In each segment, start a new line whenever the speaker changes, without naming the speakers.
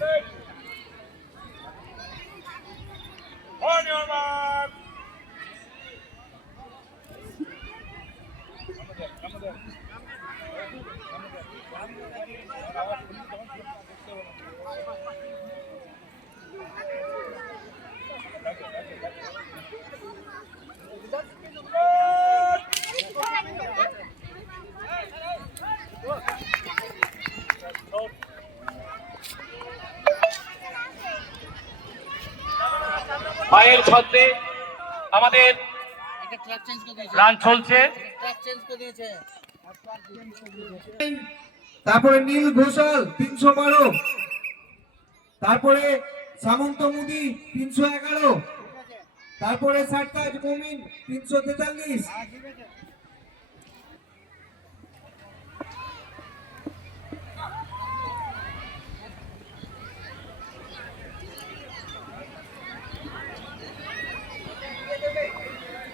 On your mark.
Come again, come
again. Come again. Change করে আমাদের
run চলছে।
Track change করে দিয়েছে।
তারপরে নীল ঘোষাল তিনশো বারো। তারপরে সামন্ত মুদি তিনশো এগারো। তারপরে সারতাজ মুমিন তিনশো তেতাল্লিশ।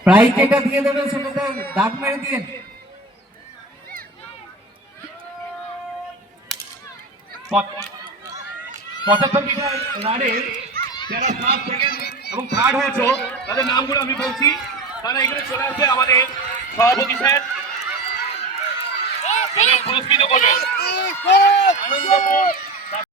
প্রাইজ যেটা দিয়ে দেবে সেটাতে দাগ মেরে দিন
পঁচাত্তর মিটার রানে যারা ফার্স্ট সেকেন্ড এবং থার্ড হয়েছে তাদের নামগুলো আমি বলছি তারা এখানে চলে আসবে আমাদের সভাপতি স্যার পুরস্কৃত করবেন